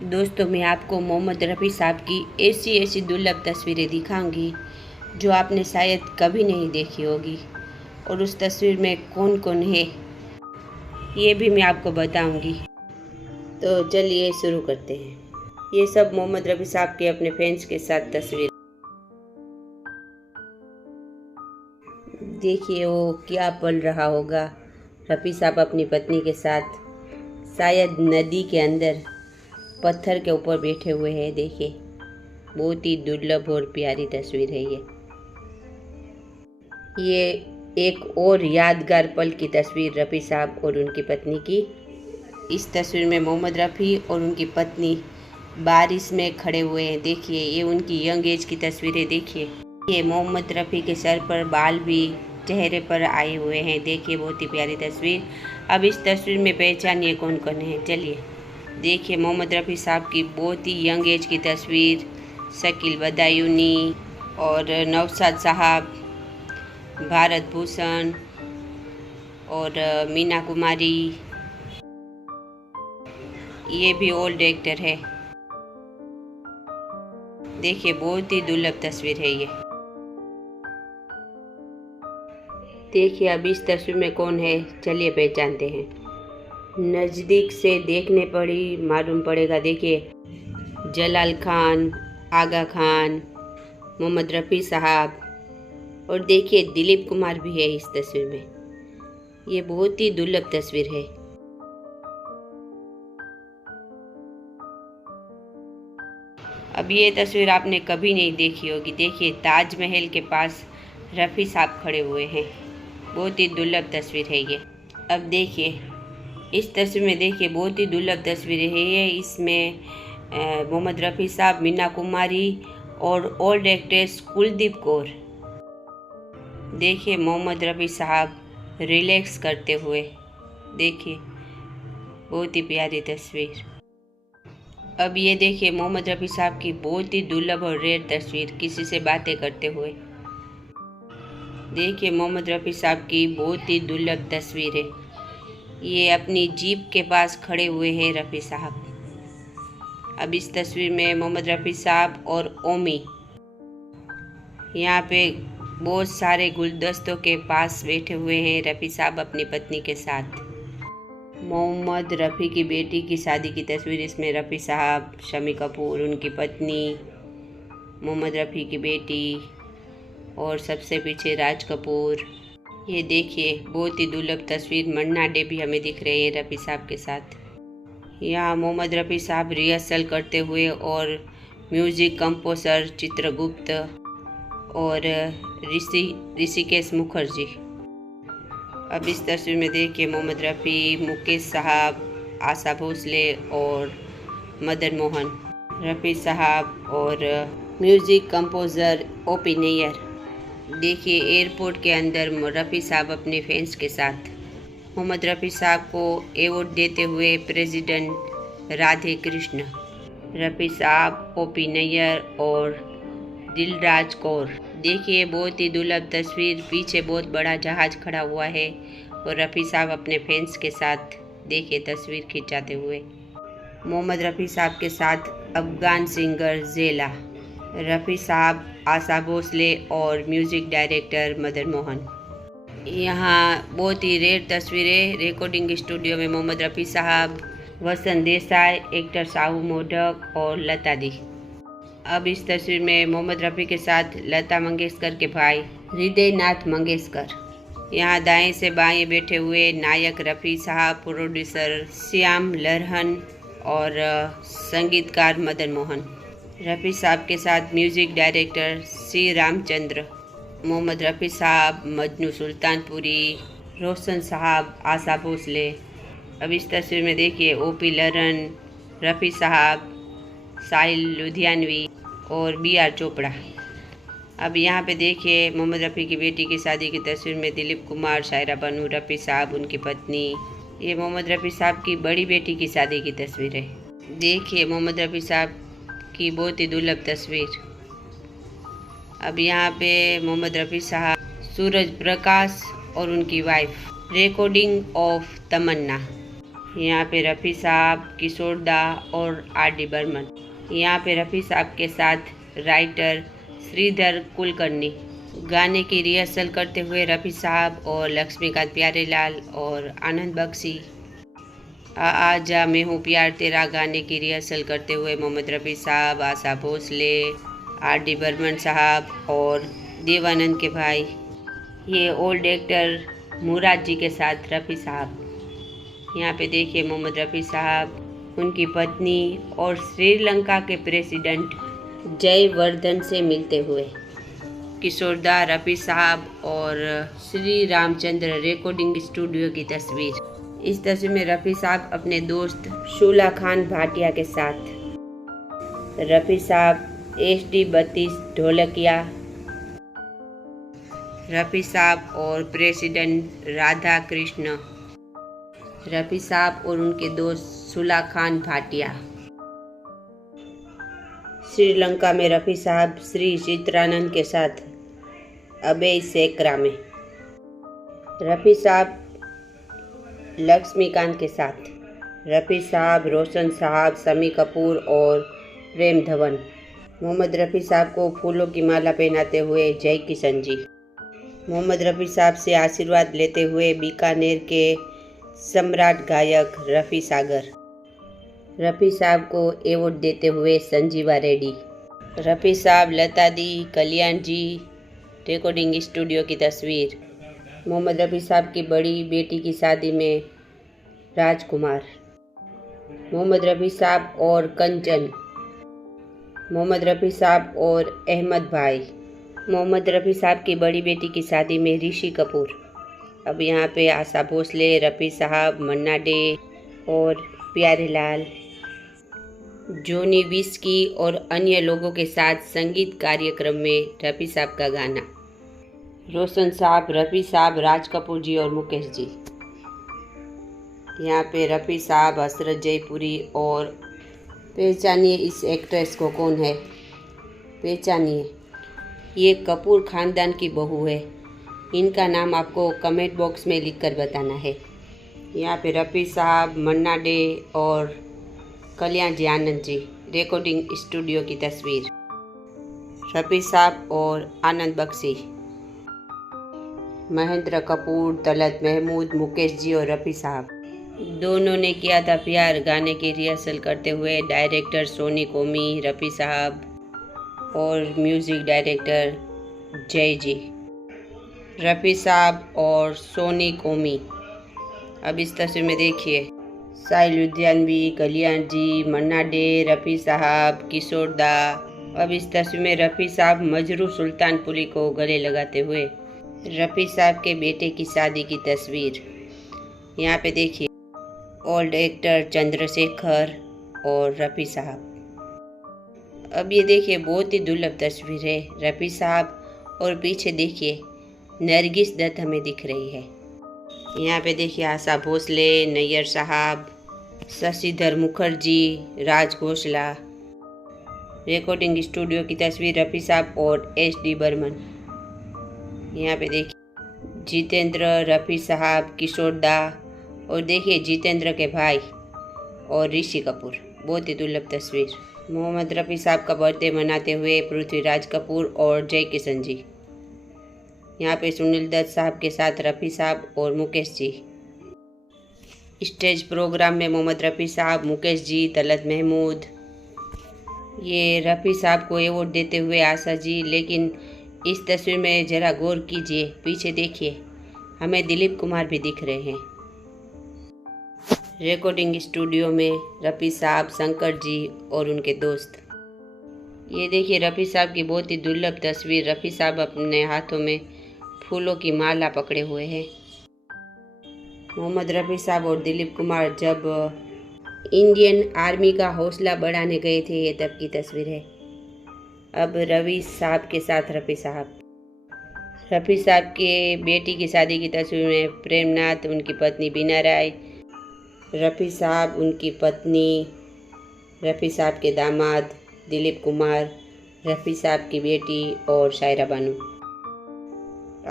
दोस्तों, मैं आपको मोहम्मद रफ़ी साहब की ऐसी दुर्लभ तस्वीरें दिखाऊंगी जो आपने शायद कभी नहीं देखी होगी। और उस तस्वीर में कौन कौन है ये भी मैं आपको बताऊंगी। तो चलिए शुरू करते हैं। ये सब मोहम्मद रफ़ी साहब के अपने फैंस के साथ तस्वीर। देखिए वो क्या पल रहा होगा। रफ़ी साहब अपनी पत्नी के साथ शायद नदी के अंदर पत्थर के ऊपर बैठे हुए हैं। देखिए बहुत ही दुर्लभ और प्यारी तस्वीर है ये एक और यादगार पल की तस्वीर रफ़ी साहब और उनकी पत्नी की। इस तस्वीर में मोहम्मद रफ़ी और उनकी पत्नी बारिश में खड़े हुए हैं। देखिए ये उनकी यंग एज की तस्वीरें। देखिए ये मोहम्मद रफ़ी के सर पर बाल भी चेहरे पर आए हुए हैं। देखिए बहुत ही प्यारी तस्वीर। अब इस तस्वीर में पहचानिए कौन कौन है। चलिए देखिए मोहम्मद रफ़ी साहब की बहुत ही यंग एज की तस्वीर। शकील बदायूनी और नौशाद साहब, भारत भूषण और मीना कुमारी, ये भी ओल्ड एक्टर है। देखिए बहुत ही दुर्लभ तस्वीर है ये। देखिए अब इस तस्वीर में कौन है, चलिए पहचानते हैं। नज़दीक से देखने पर ही मालूम पड़ेगा। देखिए जलाल खान, आगा खान, मोहम्मद रफ़ी साहब और देखिए दिलीप कुमार भी है इस तस्वीर में। ये बहुत ही दुर्लभ तस्वीर है। अब ये तस्वीर आपने कभी नहीं देखी होगी। देखिए ताजमहल के पास रफ़ी साहब खड़े हुए हैं। बहुत ही दुर्लभ तस्वीर है ये। अब देखिए इस तस्वीर में, देखिए बहुत ही दुर्लभ तस्वीर है ये। इसमें मोहम्मद रफ़ी साहब, मीना कुमारी और ओल्ड एक्ट्रेस कुलदीप कौर। देखिए मोहम्मद रफ़ी साहब रिलैक्स करते हुए। देखिए बहुत ही प्यारी तस्वीर। अब ये देखिए मोहम्मद रफ़ी साहब की बहुत ही दुर्लभ और रेयर तस्वीर किसी से बातें करते हुए। देखिए मोहम्मद रफ़ी साहब की बहुत ही दुर्लभ तस्वीर है ये। अपनी जीप के पास खड़े हुए हैं रफ़ी साहब। अब इस तस्वीर में मोहम्मद रफ़ी साहब और ओमी यहाँ पे बहुत सारे गुलदस्तों के पास बैठे हुए हैं रफ़ी साहब अपनी पत्नी के साथ। मोहम्मद रफ़ी की बेटी की शादी की तस्वीर। इसमें रफ़ी साहब, शम्मी कपूर, उनकी पत्नी, मोहम्मद रफ़ी की बेटी और सबसे पीछे राज कपूर। ये देखिए बहुत ही दुर्लभ तस्वीर। मन्ना डे भी हमें दिख रहे हैं रफ़ी साहब के साथ। यहाँ मोहम्मद रफ़ी साहब रिहर्सल करते हुए और म्यूज़िक कंपोजर चित्रगुप्त और ऋषिकेश मुखर्जी। अब इस तस्वीर में देखिए मोहम्मद रफ़ी, मुकेश साहब, आशा भोसले और मदन मोहन, रफ़ी साहब और म्यूज़िक कंपोजर ओपी नैयर। देखिए एयरपोर्ट के अंदर रफ़ी साहब अपने फैंस के साथ। मोहम्मद रफ़ी साहब को अवार्ड देते हुए प्रेसिडेंट राधे कृष्ण, रफ़ी साहब, ओपी नैयर और दिलराज कौर। देखिए बहुत ही दुर्लभ तस्वीर। पीछे बहुत बड़ा जहाज खड़ा हुआ है और रफ़ी साहब अपने फैंस के साथ देखिए तस्वीर खिंचाते हुए। मोहम्मद रफ़ी साहब के साथ अफगान सिंगर ज़ेला, रफ़ी साहब, आशा भोसले और म्यूज़िक डायरेक्टर मदन मोहन। यहाँ बहुत ही रेयर तस्वीरें। रिकॉर्डिंग स्टूडियो में मोहम्मद रफ़ी साहब, वसंत देसाई, एक्टर साहू मोडक और लता दी। अब इस तस्वीर में मोहम्मद रफ़ी के साथ लता मंगेशकर के भाई हृदय नाथ मंगेशकर। यहाँ दाएं से बाएं बैठे हुए नायक रफ़ी साहब, प्रोड्यूसर श्याम लहरन और संगीतकार मदन मोहन। रफ़ी साहब के साथ म्यूज़िक डायरेक्टर सी रामचंद्र, मोहम्मद रफ़ी साहब, मजनू सुल्तानपुरी, रोशन साहब, आशा भोसले। अब इस तस्वीर में देखिए ओपी लहरन, रफ़ी साहब, साहिल लुधियानवी और BR चोपड़ा। अब यहाँ पे देखिए मोहम्मद रफ़ी की बेटी की शादी की तस्वीर में दिलीप कुमार, शायरा बानू, रफ़ी साहब, उनकी पत्नी। ये मोहम्मद रफ़ी साहब की बड़ी बेटी की शादी की तस्वीर है। देखिए मोहम्मद रफ़ी साहब की बहुत ही दुर्लभ तस्वीर। अब यहाँ पे मोहम्मद रफ़ी साहब, सूरज प्रकाश और उनकी वाइफ। रिकॉर्डिंग ऑफ तमन्ना। यहाँ पे रफ़ी साहब, किशोर दा और आर.डी. बर्मन। यहाँ पे रफ़ी साहब के साथ राइटर श्रीधर कुलकर्णी। गाने की रिहर्सल करते हुए रफ़ी साहब और लक्ष्मीकांत प्यारेलाल और आनंद बख्शी। आजा मैं हूँ प्यार तेरा गाने की रिहर्सल करते हुए मोहम्मद रफ़ी साहब, आशा भोसले, आर.डी. बर्मन साहब और देवानंद के भाई। ये ओल्ड एक्टर मुराद जी के साथ रफ़ी साहब। यहाँ पे देखिए मोहम्मद रफ़ी साहब, उनकी पत्नी और श्रीलंका के प्रेसिडेंट जयवर्धन से मिलते हुए। किशोरदा, रफ़ी साहब और श्री रामचंद्र रिकॉर्डिंग स्टूडियो की तस्वीर। इस तस्वीर में रफ़ी साहब अपने दोस्त शूला खान भाटिया के साथ। रफ़ी साहब HD 32 ढोलकिया। रफ़ी साहब और प्रेसिडेंट राधा कृष्ण। रफ़ी साहब और उनके दोस्त शूला खान भाटिया। श्रीलंका में रफ़ी साहब श्री चित्रानंद के साथ अबे सेकरा में। रफ़ी साहब लक्ष्मीकांत के साथ। रफ़ी साहब, रोशन साहब, शम्मी कपूर और प्रेम धवन। मोहम्मद रफ़ी साहब को फूलों की माला पहनाते हुए जय किशन जी। मोहम्मद रफ़ी साहब से आशीर्वाद लेते हुए बीकानेर के सम्राट गायक रफ़ी सागर। रफ़ी साहब को एवॉर्ड देते हुए संजीवा रेड्डी। रफ़ी साहब, लता दी, कल्याण जी रिकॉर्डिंग स्टूडियो की तस्वीर। मोहम्मद रफ़ी साहब की बड़ी बेटी की शादी में राजकुमार। मोहम्मद रफ़ी साहब और कंचन। मोहम्मद रफ़ी साहब और अहमद भाई। मोहम्मद रफ़ी साहब की बड़ी बेटी की शादी में ऋषि कपूर। अब यहाँ पे आशा भोसले, रफ़ी साहब, मन्ना डे और प्यारेलाल, जॉनी विस्की और अन्य लोगों के साथ संगीत कार्यक्रम में रफ़ी साहब का गाना। रोशन साहब, रफ़ी साहब, राज कपूर जी और मुकेश जी। यहाँ पे रफ़ी साहब, हसरत जयपुरी और पहचानिए इस एक्ट्रेस को कौन है, पहचानिए। ये कपूर ख़ानदान की बहू है। इनका नाम आपको कमेंट बॉक्स में लिखकर बताना है। यहाँ पे रफ़ी साहब, मन्ना डे और कल्याण जी, आनंद जी रिकॉर्डिंग स्टूडियो की तस्वीर। रफ़ी साहब और आनंद बख्शी। महेंद्र कपूर, तलत महमूद, मुकेश जी और रफ़ी साहब। दोनों ने किया था प्यार गाने की रिहर्सल करते हुए डायरेक्टर सोनी कोमी, रफ़ी साहब और म्यूज़िक डायरेक्टर जय जी। रफ़ी साहब और सोनी कोमी। अब इस तस्वीर में देखिए साहिल लुधियानवी, कल्याण जी, मन्ना डे, रफ़ी साहब, किशोर दा। अब इस तस्वीर में रफ़ी साहब मजरू सुल्तानपुरी को गले लगाते हुए। रफ़ी साहब के बेटे की शादी की तस्वीर। यहाँ पे देखिए ओल्ड एक्टर चंद्रशेखर और रफ़ी साहब। अब ये देखिए बहुत ही दुर्लभ तस्वीर है रफ़ी साहब और पीछे देखिए नरगिस दत्त हमें दिख रही है। यहाँ पे देखिए आशा भोसले, नैयर साहब, शशिधर मुखर्जी, राज घोषला। रिकॉर्डिंग स्टूडियो की तस्वीर रफ़ी साहब और HD बर्मन। यहाँ पे देखिए जितेंद्र, रफ़ी साहब, किशोर दा और देखिए जितेंद्र के भाई और ऋषि कपूर। बहुत ही दुर्लभ तस्वीर। मोहम्मद रफ़ी साहब का बर्थडे मनाते हुए पृथ्वीराज कपूर और जय किशन जी। यहाँ पे सुनील दत्त साहब के साथ रफ़ी साहब और मुकेश जी। स्टेज प्रोग्राम में मोहम्मद रफ़ी साहब, मुकेश जी, तलत महमूद। ये रफ़ी साहब को एवॉर्ड देते हुए आशा जी। लेकिन इस तस्वीर में ज़रा गौर कीजिए, पीछे देखिए हमें दिलीप कुमार भी दिख रहे हैं। रिकॉर्डिंग स्टूडियो में रफ़ी साहब, शंकर जी और उनके दोस्त। ये देखिए रफ़ी साहब की बहुत ही दुर्लभ तस्वीर। रफ़ी साहब अपने हाथों में फूलों की माला पकड़े हुए हैं। मोहम्मद रफ़ी साहब और दिलीप कुमार जब इंडियन आर्मी का हौसला बढ़ाने गए थे, ये तब की तस्वीर है। अब रवि साहब के साथ रफ़ी साहब। रफ़ी साहब के बेटी की शादी की तस्वीर में प्रेमनाथ, उनकी पत्नी बीना राय, रफ़ी साहब, उनकी पत्नी, रफ़ी साहब के दामाद दिलीप कुमार, रफ़ी साहब की बेटी और शायरा बानू।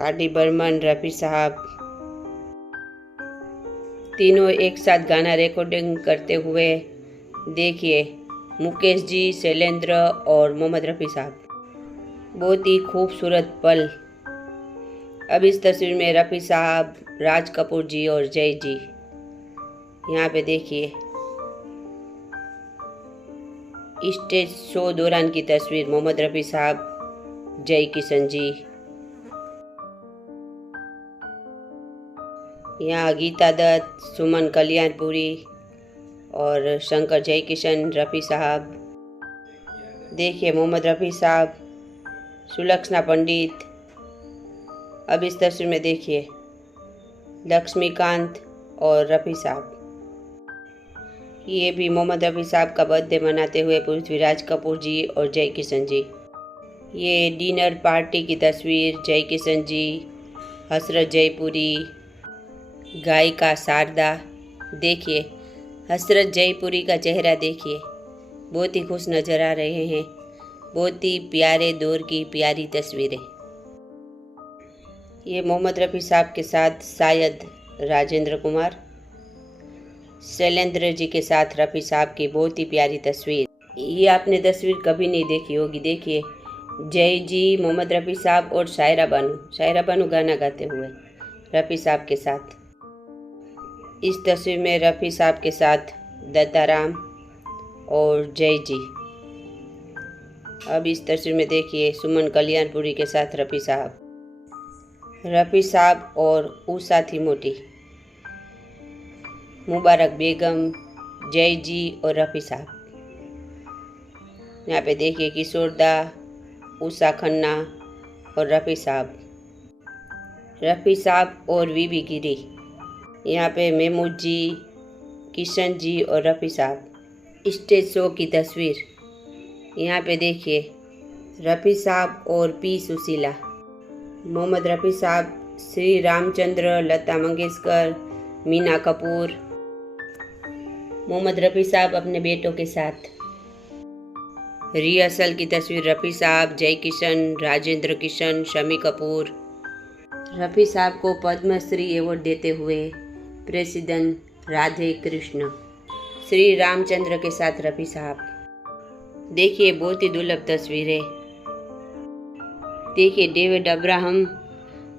R.D. बर्मन, रफ़ी साहब। तीनों एक साथ गाना रिकॉर्डिंग करते हुए देखिए मुकेश जी, शैलेंद्र और मोहम्मद रफ़ी साहब। बहुत ही खूबसूरत पल। अब इस तस्वीर में रफ़ी साहब, राज कपूर जी और जय जी। यहाँ पे देखिए स्टेज शो दौरान की तस्वीर। मोहम्मद रफ़ी साहब, जय किशन जी। यहाँ गीता दत्त, सुमन कल्याणपुरी और शंकर जय किशन, रफ़ी साहब। देखिए मोहम्मद रफ़ी साहब, सुलक्षणा पंडित। अब इस तस्वीर में देखिए लक्ष्मीकांत और रफ़ी साहब। ये भी मोहम्मद रफ़ी साहब का बर्थडे मनाते हुए पृथ्वीराज कपूर जी और जय किशन जी। ये डिनर पार्टी की तस्वीर। जय किशन जी, हसरत जयपुरी, गायिका शारदा। देखिए हसरत जयपुरी का चेहरा देखिए, बहुत ही खुश नज़र आ रहे हैं। बहुत ही प्यारे दौर की प्यारी तस्वीरें। ये मोहम्मद रफ़ी साहब के साथ शायद राजेंद्र कुमार, शैलेंद्र जी के साथ रफ़ी साहब की बहुत ही प्यारी तस्वीर। ये आपने तस्वीर कभी नहीं देखी होगी। देखिए जय जी, मोहम्मद रफ़ी साहब और शायरा बानू गाना गाते हुए रफ़ी साहब के साथ। इस तस्वीर में रफ़ी साहब के साथ दत्ताराम और जय जी। अब इस तस्वीर में देखिए सुमन कल्याणपुरी के साथ रफ़ी साहब और उषा थिमोटी, मुबारक बेगम, जय जी और रफ़ी साहब। यहाँ पे देखिए किशोर दा, उषा खन्ना और रफ़ी साहब और वीबी गिरी। यहाँ पे महमूद जी, किशन जी और रफ़ी साहब। स्टेज शो की तस्वीर। यहाँ पे देखिए रफ़ी साहब और पी सुशीला, मोहम्मद रफ़ी साहब, श्री रामचंद्र, लता मंगेशकर, मीना कपूर। मोहम्मद रफ़ी साहब अपने बेटों के साथ। रिहर्सल की तस्वीर। रफ़ी साहब, जय किशन, राजेंद्र किशन, शमी कपूर। रफ़ी साहब को पद्मश्री अवार्ड देते हुए प्रेसिडेंट राधे कृष्ण, श्री रामचंद्र के साथ रफ़ी साहब। देखिए बहुत ही दुर्लभ तस्वीरें। देखिए डेविड अब्राहम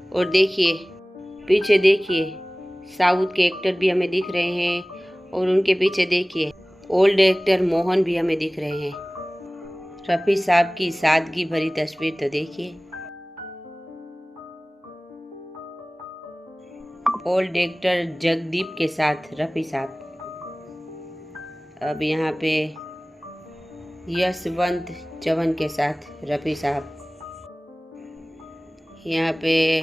और देखिए पीछे देखिए साउथ के एक्टर भी हमें दिख रहे हैं और उनके पीछे देखिए ओल्ड एक्टर मोहन भी हमें दिख रहे हैं। रफ़ी साहब की सादगी भरी तस्वीर तो देखिए। ओल्ड एक्टर जगदीप के साथ रफ़ी साहब। अब यहाँ पे यशवंत चवन के साथ रफ़ी साहब। यहाँ पे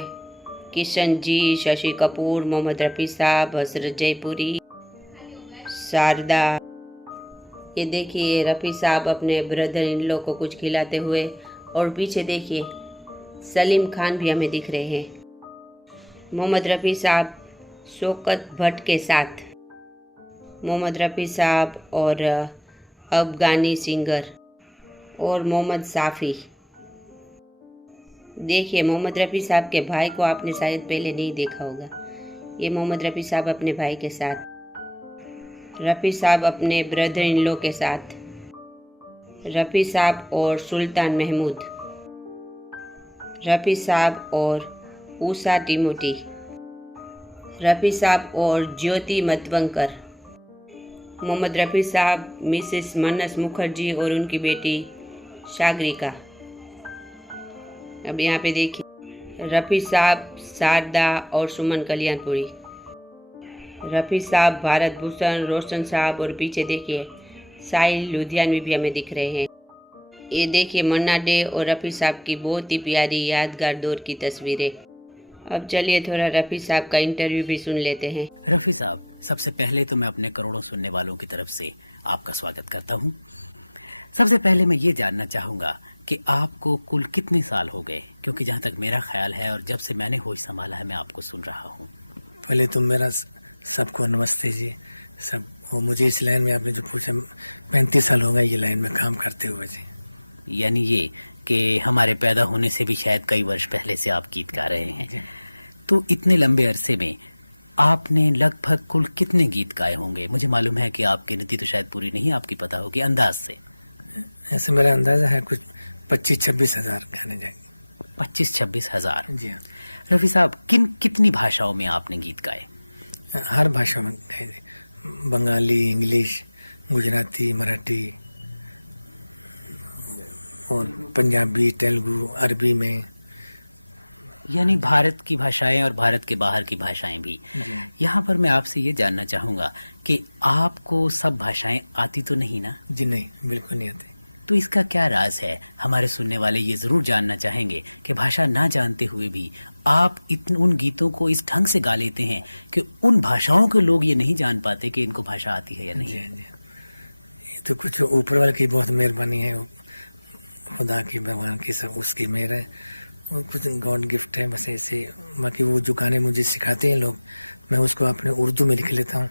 किशन जी, शशि कपूर, मोहम्मद रफ़ी साहब, हसरत जयपुरी, शारदा। ये देखिए रफ़ी साहब अपने ब्रदर इन लॉ को कुछ खिलाते हुए और पीछे देखिए सलीम खान भी हमें दिख रहे हैं। मोहम्मद रफ़ी साहब शौकत भट्ट के साथ। मोहम्मद रफ़ी साहब और अफगानी सिंगर और मोहम्मद साफ़ी। देखिए मोहम्मद रफ़ी साहब के भाई को आपने शायद पहले नहीं देखा होगा। ये मोहम्मद रफ़ी साहब अपने भाई के साथ। रफ़ी साहब अपने ब्रदर इन लॉ के साथ। रफ़ी साहब और सुल्तान महमूद। रफ़ी साहब और उषा टिमोटी। रफ़ी साहब और ज्योति मतवंकर। मोहम्मद रफ़ी साहब, मिसेस मनस मुखर्जी और उनकी बेटी सागरिका। अब यहाँ पे देखिए रफ़ी साहब, शारदा और सुमन कल्याणपुरी। रफ़ी साहब, भारत भूषण, रोशन साहब और पीछे देखिए साहिल लुधियानवी भी हमें दिख रहे हैं। ये देखिए मन्ना डे और रफ़ी साहब की बहुत ही प्यारी यादगार दौर की तस्वीरें। अब चलिए थोड़ा रफ़ी साहब का इंटरव्यू भी सुन लेते हैं। रफ़ी साहब, सबसे पहले तो मैं अपने करोड़ों सुनने वालों की तरफ से आपका स्वागत करता हूँ। सबसे पहले मैं ये जानना चाहूँगा कि आपको कुल कितने साल हो गए, क्योंकि जहाँ तक मेरा ख्याल है और जब से मैंने होश संभाला है मैं आपको सुन रहा हूँ। पहले तो मेरा सबको नमस्ते जी। सब वो मुझे इस लाइन में आपने जो पूछा 35 साल हो गए ये लाइन में काम करते हुए जी। यानी ये कि हमारे पैदा होने से भी शायद कई वर्ष पहले से आप गीत गा रहे हैं। तो इतने लंबे अरसे में आपने लगभग कुल कितने गीत गाए होंगे? मुझे मालूम है कि आपकी गिनती तो शायद पूरी नहीं आपकी पता होगी, अंदाज से। ऐसे मेरा अंदाज़ा है कुछ 25-26 हज़ार गाने जाएंगे। 25-26 हज़ार। जी हाँ। रफ़ी साहब, कितनी भाषाओं में आपने गीत गाए? हर भाषा में गाए थे, बंगाली, इंग्लिश, गुजराती, मराठी और पंजाबी, तेलुगु, अरबी में। यानी भारत की भाषाएं और भारत के बाहर की भाषाएं भी। यहाँ पर मैं आपसे ये जानना चाहूँगा कि आपको सब भाषाएं आती तो नहीं ना? जी नहीं, बिल्कुल नहीं आती। तो इसका क्या राज है? हमारे सुनने वाले ये ज़रूर जानना चाहेंगे कि भाषा ना जानते हुए भी आप उन गीतों को इस ढंग से गा लेते हैं कि उन भाषाओं के लोग ये नहीं जान पाते कि इनको भाषा आती है या नहीं। जी जी, ये तो कुछ ऊपर वाले की बहुत मेहरबानी है, खुदा की, भगवान की, सब उसकी मेहर है, और कुछ गॉड गिफ्ट है बस ऐसे। बाकी वो जो गाने मुझे सिखाते हैं लोग, मैं उसको अपने उर्दू में लिख लेता हूँ,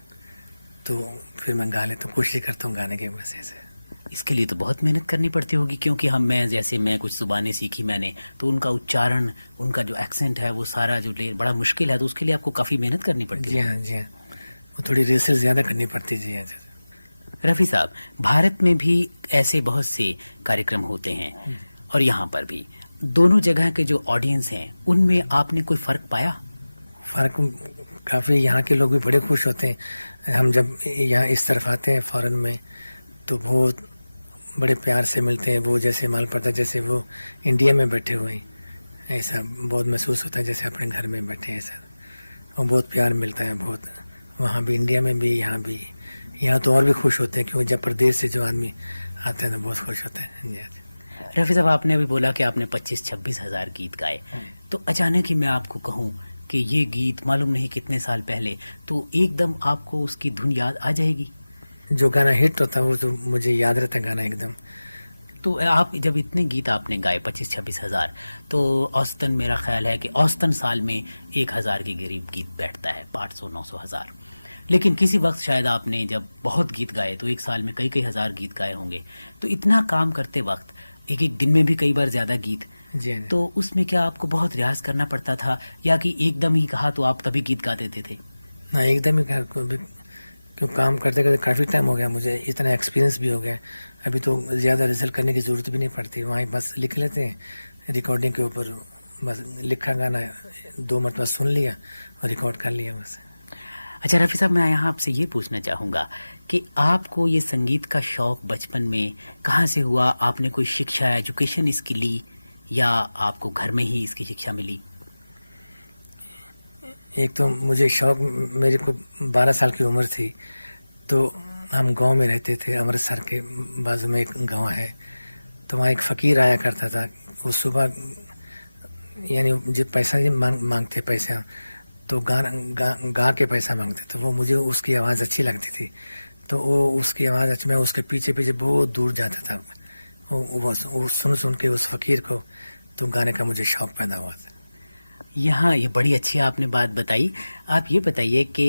तो फिर मैं गा लेता हूँ, कोशिश करता हूँ गाने के। बस ऐसे। इसके लिए तो बहुत मेहनत करनी पड़ती होगी, क्योंकि मैं कुछ ज़ुबानें सीखी मैंने, तो उनका उच्चारण, उनका जो एक्सेंट है वो सारा जो बड़ा मुश्किल है, तो उसके लिए आपको काफ़ी मेहनत करनी पड़ती है। जी हाँ, जी हाँ, वो थोड़ी रिहर्सल ज़्यादा करनी पड़ती है। जी हाँ। रफ़ी साहब, भारत में भी ऐसे बहुत से कार्यक्रम होते हैं और यहाँ पर भी, दोनों जगह के जो ऑडियंस हैं उनमें आपने कोई फ़र्क पाया? फ़र्क काफ़ी, यहाँ के लोग भी बड़े खुश होते हैं। हम जब यहाँ इस तरफ आते हैं फ़ॉरेन में, तो बहुत बड़े प्यार से मिलते हैं। वो जैसे मालूम पड़ता है जैसे वो इंडिया में बैठे हुए हैं, ऐसा बहुत महसूस होता है जैसे अपने घर में बैठे हैं ऐसा। और बहुत प्यार मिलता है बहुत, वहाँ भी, इंडिया में भी, यहाँ भी। यहाँ तो और भी खुश होते हैं, क्योंकि जब प्रदेश से जो आदमी आता है तो बहुत खुश होता है। जी। रफ़ी साहब, आपने अभी बोला कि आपने 25-26 हज़ार गीत गाए, तो अचानक ही मैं आपको कहूँ कि ये गीत मालूम नहीं कितने साल पहले, तो एकदम आपको उसकी धुन याद आ जाएगी? जो गाना हिट होता है वो तो मुझे याद रहता है गाना एकदम। तो आप जब इतने गीत आपने गाए 25-26 हज़ार, तो औसतन मेरा ख्याल है कि औसतन साल में 1,000 के करीब गीत बैठता है, 500-900 हज़ार। लेकिन किसी वक्त शायद आपने जब बहुत गीत गाए तो एक साल में कई हज़ार गीत गाए होंगे। तो इतना काम करते वक्त, एक दिन में भी कई बार ज़्यादा गीत, तो उसमें क्या आपको बहुत रियाज करना पड़ता था, या कि एकदम ही कहा तो आप तभी गीत गा देते थे? ना, एकदम ही क्यों, काम करते करते काफ़ी टाइम हो गया मुझे, इतना एक्सपीरियंस भी हो गया। अभी तो ज़्यादा रिजल्ट करने की ज़रूरत भी नहीं पड़ती, वहीं बस लिख लेते हैं रिकॉर्डिंग के ऊपर, बस लिखा गाना 2 मरतबा सुन लिया और रिकॉर्ड कर लिया बस। अच्छा रफ़ी साहब, मैं यहाँ आपसे ये पूछना चाहूँगा कि आपको ये संगीत का शौक़ बचपन में कहाँ से हुआ? आपने कोई शिक्षा, एजुकेशन इसकी ली, या आपको घर में ही इसकी शिक्षा मिली? एक तो मुझे शौक़, मेरे को 12 साल की उम्र थी, तो हम गांव में रहते थे, अमृतसर के बाजू में एक गांव है, तो वहाँ एक फ़कीर आया करता था। वो सुबह यानी जब पैसा मांगते पैसा, तो गा के पैसा मांगते, तो वो मुझे उसकी आवाज़ अच्छी लगती थी, तो वो उसकी आवाज़ अच्छी, मैं उसके पीछे पीछे बहुत दूर जाता था। वो सुन के उस फ़कीर को, तो गाने का मुझे शौक़ पैदा हुआ था। यहाँ ये बड़ी अच्छी आपने बात बताई। आप ये बताइए कि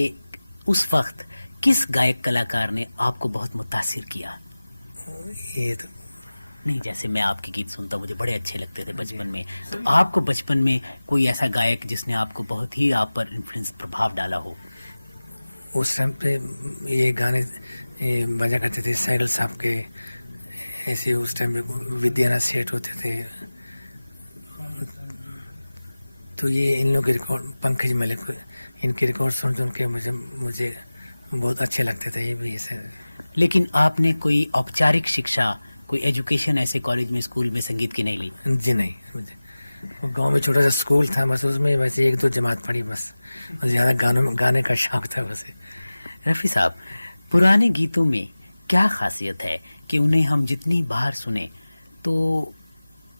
उस वक्त किस गायक कलाकार ने आपको बहुत मुतासिर किया? ये तो नहीं, जैसे मैं आपके गीत सुनता, मुझे बड़े अच्छे लगते थे बचपन में, तो आपको बचपन में कोई ऐसा गायक जिसने आपको बहुत ही आप पर इन्फ्लुएंस, प्रभाव डाला हो? उस टाइम पे ये गाने बजा करते थे सैगल साहब के, ऐसे उस टाइम पे विद्यानाथ सेठ होते थे, तो ये इन लोगों के रिकॉर्ड, पंकज मलिक, इनके रिकॉर्ड सुन के मुझे बहुत अच्छे लगते थे ये भी ऐसे। लेकिन आपने कोई औपचारिक शिक्षा, कोई एजुकेशन ऐसे कॉलेज में, स्कूल में संगीत की नहीं ली? जी नहीं, मुझे गांव में छोटा सा स्कूल था, बस उसमें वैसे 1-2 जमात पढ़ी बस, ज़्यादा गाने का शौक़ था वैसे। रफ़ी साहब, पुराने गीतों में क्या ख़ासियत है कि उन्हें हम जितनी बार सुने तो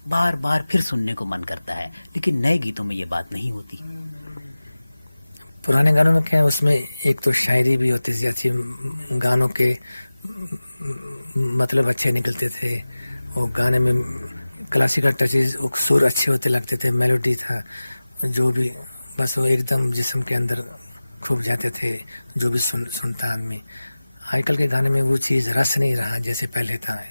बार बार फिर सुनने को मन करता है, लेकिन नए गीतों में ये बात नहीं होती? पुराने गानों में क्या है, उसमें एक तो शायरी भी होती थी अच्छी, गानों के मतलब अच्छे निकलते थे, और गाने में क्लासिकल टचेस, सुर अच्छे होते लगते थे, मेलोडी था जो भी, बस वो एकदम जिस्म के अंदर खूब जाते थे जो भी सुनता आदमी। आजकल के गाने में वो चीज़, रस नहीं रहा जैसे पहले था।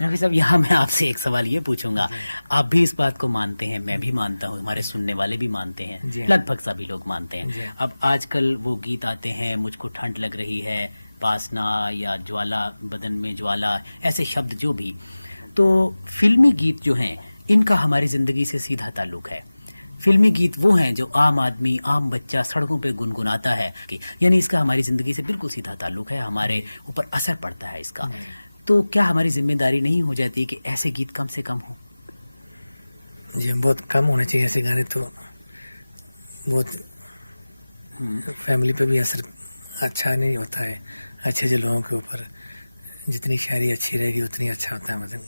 रफी साहब, यहाँ मैं आपसे एक सवाल ये पूछूंगा, आप भी इस बात को मानते हैं, मैं भी मानता हूँ, हमारे सुनने वाले भी मानते हैं, जी। लगभग सभी लोग मानते हैं। जी। अब आजकल वो गीत आते हैं, मुझको ठंड लग रही है, पासना या ज्वाला, बदन में ज्वाला, ऐसे शब्द जो भी, तो फिल्मी गीत जो हैं इनका हमारी ज़िंदगी से सीधा ताल्लुक़ है। फिल्मी गीत वो हैं जो आम आदमी, आम बच्चा सड़कों पे गुनगुनाता है, कि यानी इसका हमारी ज़िंदगी से बिल्कुल सीधा ताल्लुक़ है, हमारे ऊपर असर पड़ता है इसका। तो क्या हमारी जिम्मेदारी नहीं हो जाती कि ऐसे गीत कम से कम हो? जी, बहुत कम होने चाहिए ऐसे गाने, तो बहुत फैमिली पे भी असर अच्छा नहीं होता है। अच्छे जो लोगों के ऊपर जितनी शायरी अच्छी रहेगी उतनी अच्छा होता है, मतलब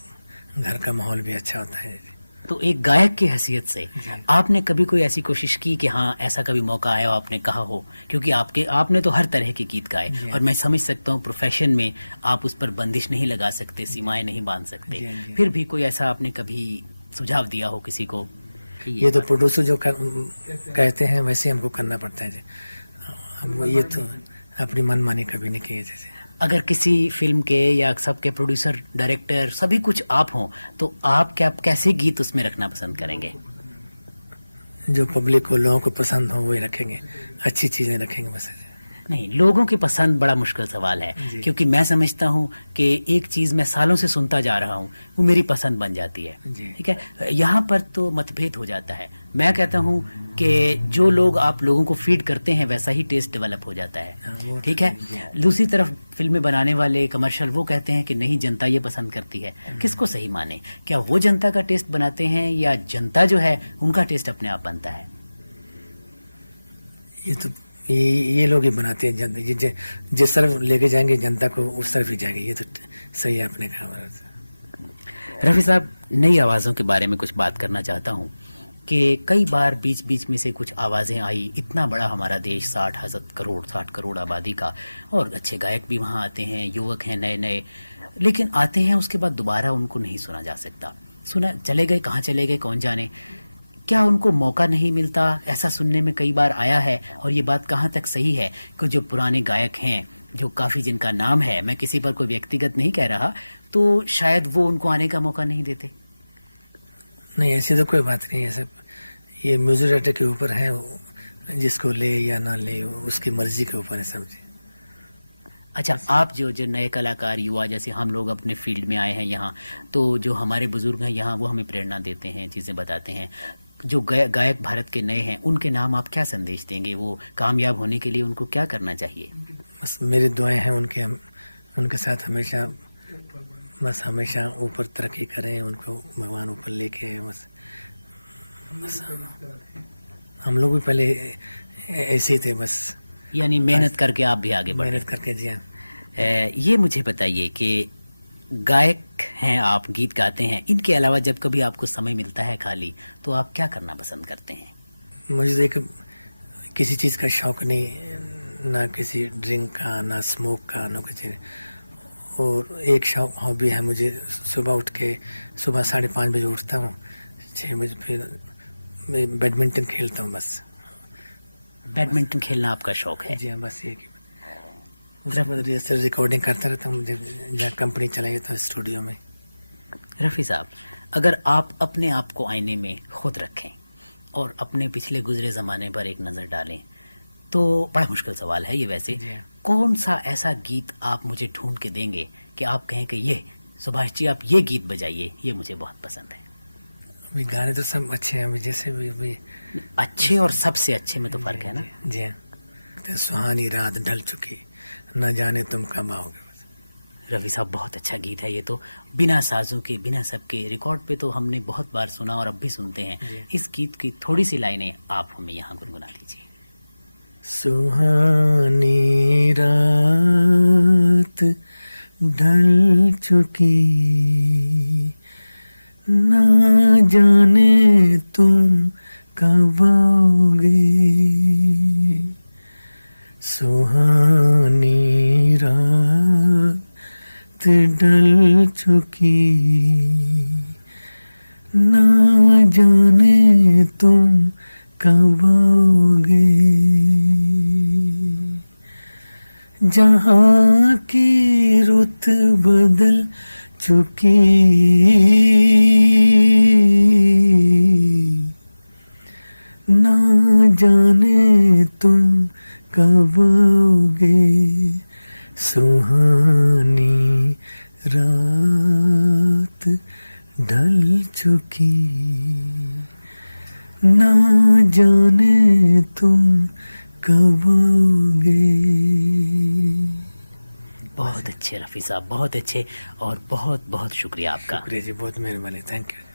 घर का माहौल भी अच्छा होता है। तो एक गायक की हैसियत से आपने कभी कोई ऐसी कोशिश की कि हाँ ऐसा कभी मौका आया हो, आपने कहा हो, क्योंकि आपने तो हर तरह के गीत गाए और मैं समझ सकता हूँ प्रोफेशन में आप उस पर बंदिश नहीं लगा सकते, सीमाएं नहीं बांध सकते, फिर भी कोई ऐसा आपने कभी सुझाव दिया हो किसी को? ये तो प्रोड्यूसर जो कहते हैं वैसे हमको करना पड़ता है। हम ये तो अपनी मनमानी कभी नहीं किए। जैसे अगर किसी फिल्म के या सबके प्रोड्यूसर, डायरेक्टर सभी कुछ आप हों, तो आप क्या कैसे गीत उसमें रखना पसंद करेंगे? जो पब्लिक को, लोगों को पसंद हो वही रखेंगे, अच्छी चीज़ें रखेंगे बस। नहीं, लोगों की पसंद बड़ा मुश्किल सवाल है, क्योंकि मैं समझता हूँ कि एक चीज़ मैं सालों से सुनता जा रहा हूँ, वो मेरी पसंद बन जाती है, ठीक है। यहाँ पर तो मतभेद हो जाता है। मैं कहता हूँ कि जो लोग आप लोगों को फीड करते हैं वैसा ही टेस्ट डेवलप हो जाता है, ठीक है। दूसरी तरफ फिल्में बनाने वाले, कमर्शियल, वो कहते हैं कि नहीं, जनता ये पसंद करती है। किसको सही माने? क्या वो जनता का टेस्ट बनाते हैं या जनता जो है उनका टेस्ट अपने आप बनता है? ये लोग ही बनाते हैं। जनता जिस तरफ लेके जाएंगे जनता को उस तरफ ही जाएंगे। ये तो सही है आपने कहा। रफ़ी साहब, नई आवाज़ों के बारे में कुछ बात करना चाहता हूँ कि कई बार बीच बीच में से कुछ आवाज़ें आई। इतना बड़ा हमारा देश, 60 करोड़ आबादी का, और अच्छे गायक भी वहाँ आते हैं, युवक हैं नए नए, लेकिन आते हैं उसके बाद दोबारा उनको नहीं सुना जा सकता। सुना चले गए, कहाँ चले गए कौन जाने। क्या उनको मौका नहीं मिलता? ऐसा सुनने में कई बार आया है। और ये बात कहाँ तक सही है कि जो पुराने गायक हैं, जो काफ़ी जिनका नाम है, मैं किसी पर कोई व्यक्तिगत नहीं कह रहा, तो शायद वो उनको आने का मौका नहीं देते? नहीं, ऐसी तो कोई बात नहीं है। सब ये म्यूजिक डायरेक्टर के ऊपर है, जिसको ले या ना ले उसकी मर्जी के ऊपर है सब। अच्छा, आप जो नए कलाकार, युवा, जैसे हम लोग अपने फील्ड में आए हैं यहाँ, तो जो हमारे बुजुर्ग हैं यहाँ वो हमें प्रेरणा देते हैं, चीज़ें बताते हैं। जो गायक भारत के नए हैं उनके नाम आप क्या संदेश देंगे? वो कामयाब होने के लिए उनको क्या करना चाहिए? बस मेरी दुआएं हैं उनके साथ हमेशा, बस हमेशा ऊपर तरक्की करें, उनको भगवान ऊपर लेके। बस हम लोग भी पहले ऐसे ही थे बस। यानी मेहनत करके आप भी आगे बढ़े। मेहनत करके, जी हाँ। ये मुझे बताइए कि गायक हैं आप, गीत गाते हैं, इनके अलावा जब कभी आपको समय मिलता है खाली, तो आप क्या करना पसंद करते हैं? मुझे तो एक किसी चीज़ का शौक़ नहीं, ना किसी ड्रिंक का, ना स्मोक का, ना कुछ। और एक शौक हॉबी है मुझे, सुबह उठ के सुबह 5:30 बजे उठता हूँ, 6 बजे फिर मैं बैडमिंटन खेलता हूँ बस। बैडमिंटन खेलना आपका शौक है? जी हाँ, बस ये उसके बाद रिकॉर्डिंग करता रहता हूँ, जहाँ कंपनी चलाई था स्टूडियो में। रफ़ी साहब, अगर आप अपने आप को आईने में खुद रखें और अपने पिछले गुजरे ज़माने पर एक नज़र डालें, तो बड़ा मुश्किल सवाल है ये वैसे, कौन सा ऐसा गीत आप मुझे ढूंढ के देंगे कि आप कहें कि ये सुभाष जी आप ये गीत बजाइए, ये मुझे बहुत पसंद है? अभी गाने तो सब अच्छे हैं, अभी जैसे भी अच्छे और सबसे अच्छे में तो फ़र्क है ना? जी हाँ। तो सुहानी रात ढल चुकी, न जाने तुम कब आओगे। रफ़ी साहब, बहुत अच्छा गीत है ये तो, बिना साजों के, बिना सबके, रिकॉर्ड पे तो हमने बहुत बार सुना और अब भी सुनते हैं। इस गीत की थोड़ी सी लाइनें आप हमें यहाँ गुनगुना दीजिए। सुहानी रात ढल चुकी, ना जाने तुम कब आओगे। सुहानी रात ढल चुकी, ना जाने तुम कब आओगे। जहाँ की रुत बदल चुकी, ना जाने तुम कब आओगे, सुहानी रात ढल चुकी, ना जाने तुम कब आओगे। बहुत अच्छे रफ़ी साहब, बहुत अच्छे, और बहुत बहुत शुक्रिया आपका। शुक्रिया जी, बहुत मेहरबानी, थैंक यू।